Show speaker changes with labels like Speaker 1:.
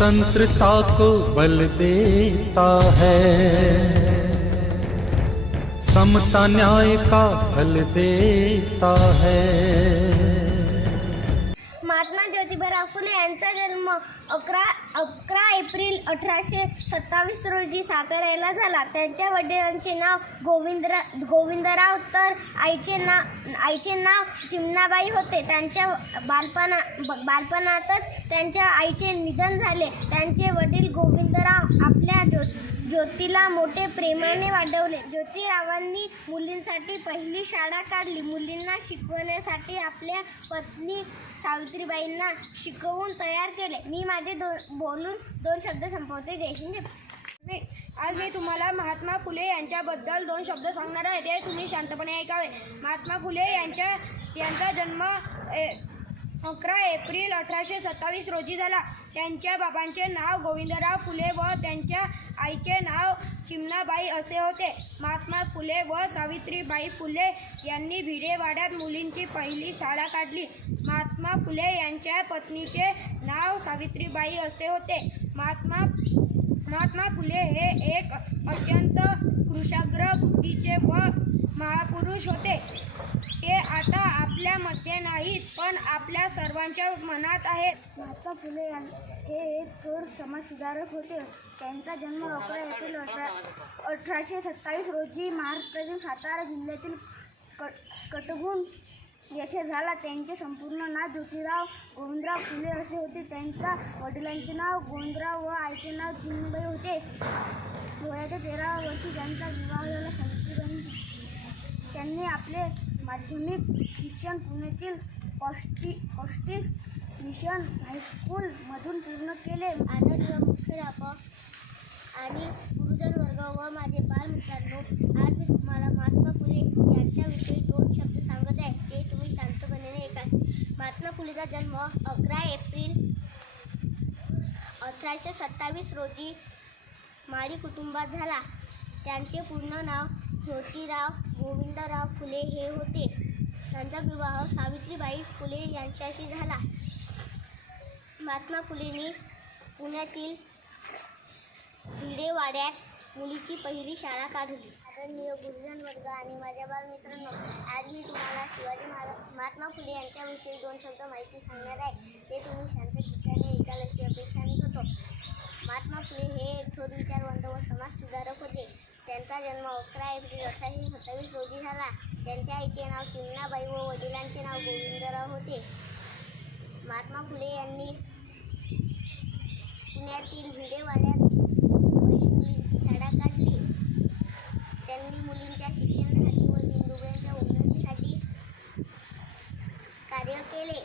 Speaker 1: स्वतंत्रता को बल देता है। समता न्याय का फल देता है।
Speaker 2: ज्योतिबा फुले यांचा जन्म अकरा अकरा एप्रिल अठराशे सत्तावीस रोजी साताऱ्याला झाला. त्यांच्या वडिलांचे नाव गोविंदरा गोविंदराव तर आईचे नाव आईचे नाव चिमणाबाई होते. त्यांच्या बालपणा बालपणातच त्यांच्या आईचे निधन झाले. त्यांचे वडील गोविंदराव आपल्या ज्यो ज्योतीला मोठे प्रेमाने वाढवले. ज्योतिरावांनी मुलींसाठी पहिली शाळा काढली. मुलींना शिकवण्यासाठी आपल्या पत्नी सावित्रीबाईंना शिकवून तयार केले. मी माझे दो बोलून दोन शब्द संपवते. जयसिंग
Speaker 3: मी आज मी तुम्हाला महात्मा फुले यांच्याबद्दल दोन शब्द सांगणार आहे. ते तुम्ही शांतपणे ऐकावे. महात्मा फुले यांच्या यांचा जन्म ए, अकरा एप्रिल अठराशे सत्तावीस रोजी झाला. त्यांच्या बाबांचे नाव गोविंदराव फुले व त्यांच्या आईचे नाव चिमणाबाई असे होते. महात्मा फुले व सावित्रीबाई फुले यांनी भिडेवाड्यात मुलींची पहिली शाळा काढली. महात्मा फुले यांच्या पत्नीचे नाव सावित्रीबाई असे होते. महात्मा महात्मा फुले हे एक अत्यंत कृषाग्र बुद्धीचे व महापुरुष होते. आपल्यामध्ये नाहीत पण आपल्या सर्वांच्या मनात आहेत.
Speaker 2: महात्मा फुले यां- हे एक थोर समाजसुधारक होते. त्यांचा जन्म अकरा एप्रिल अठरा अठराशे सत्तावीस रोजी महाराष्ट्रातील सातारा जिल्ह्यातील कट कटगुण येथे झाला. त्यांचे संपूर्ण नाव ज्योतिराव गोविंदराव फुले असे होते. त्यांच्या वडिलांचे नाव गोविंदराव व आईचे नाव चिनबाई होते. वयाच्या तेरा वर्षी त्यांचा विवाह झाला. संस्कृत त्यांनी आपले माध्यमिक शिक्षण पुण्यातील कॉस्टी कॉस्टिस मिशन हायस्कूलमधून पूर्ण केले. आदरणीय मुख्याध्यापक आणि गुरुजन वर्ग व माझे बालमित्रांनो आज मी तुम्हाला महात्मा फुले यांच्याविषयी दोन शब्द सांगत आहे. ते तुम्ही शांतपणे ऐका महात्मा फुलेचा जन्म अकरा एप्रिल अठराशे सत्तावीस रोजी माळी कुटुंबात झाला. त्यांचे पूर्ण नाव ज्योतिराव गोविंदराव फुले हे होते. त्यांचा विवाह सावित्रीबाई फुले यांच्याशी झाला. महात्मा फुलेंनी पुण्यातील भिडेवाड्यात मुलीची पहिली शाळा काढली. आदरणीय गुरुजन वर्ग आणि माझ्या बालमित्रांनो आज मी तुम्हाला शिवाजी महाराज महात्मा फुले यांच्याविषयी दोन शब्द माहिती सांगणार आहे. ते तुम्ही जन्म अकरा एप्रिल अठराशे सत्तावीस रोजी झाला. त्यांच्या आईचे नाव चिमणाबाई व वडिलांचे नाव गोविंदराव होते. महात्मा फुले यांनी पुण्यातील भिडेवाड्यात मुलींची शाळा काढली. त्यांनी मुलींच्या शिक्षणासाठी व हिंदुबाईंच्या उन्नतीसाठी कार्य केले.